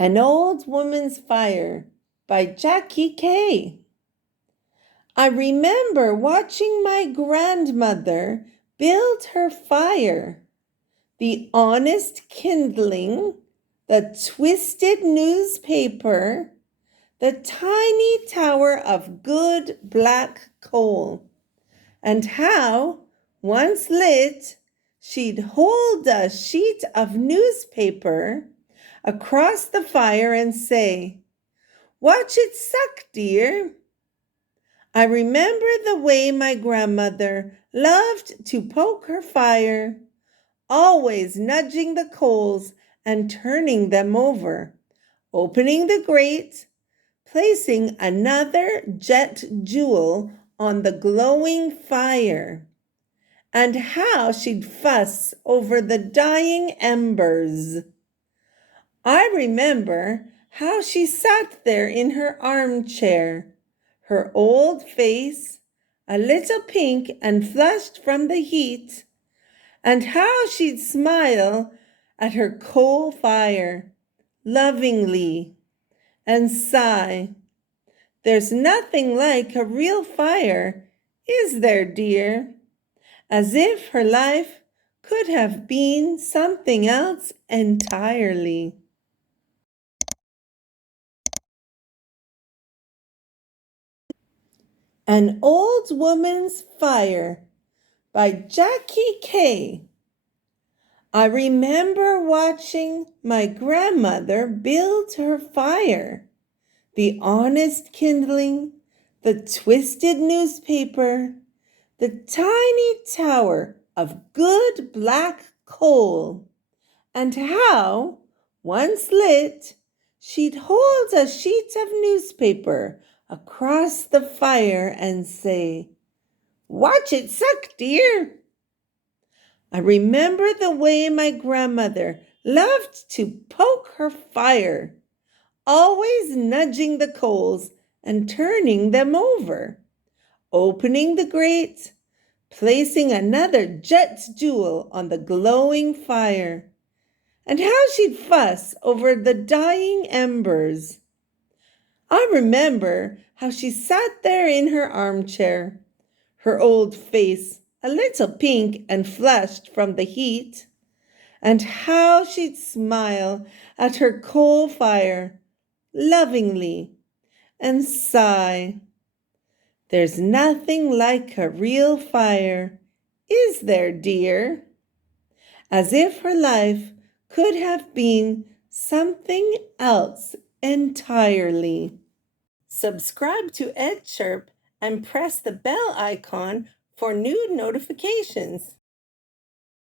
An Old Woman's Fire by Jackie Kay. I remember watching my grandmother build her fire, the honest kindling, the twisted newspaper, the tiny tower of good black coal, and how, once lit, she'd hold a sheet of newspaper across the fire and say, "Watch it suck, dear." I remember the way my grandmother loved to poke her fire, always nudging the coals and turning them over, opening the grate, placing another jet jewel on the glowing fire, and how she'd fuss over the dying embers. I remember how she sat there in her armchair, her old face a little pink and flushed from the heat, and how she'd smile at her coal fire lovingly and sigh, "There's nothing like a real fire, is there, dear?" As if her life could have been something else entirely. An Old Woman's Fire by Jackie Kay. I remember watching my grandmother build her fire, the honest kindling, the twisted newspaper, the tiny tower of good black coal, and how, once lit, she'd hold a sheet of newspaper across the fire and say, "Watch it suck, dear." I remember the way my grandmother loved to poke her fire, always nudging the coals and turning them over, opening the grate, placing another jet jewel on the glowing fire, and how she'd fuss over the dying embers. I remember how she sat there in her armchair, her old face a little pink and flushed from the heat, and how she'd smile at her coal fire lovingly and sigh, "There's nothing like a real fire, is there, dear?" As if her life could have been something else entirely. Subscribe to Ed Chirp and press the bell icon for new notifications.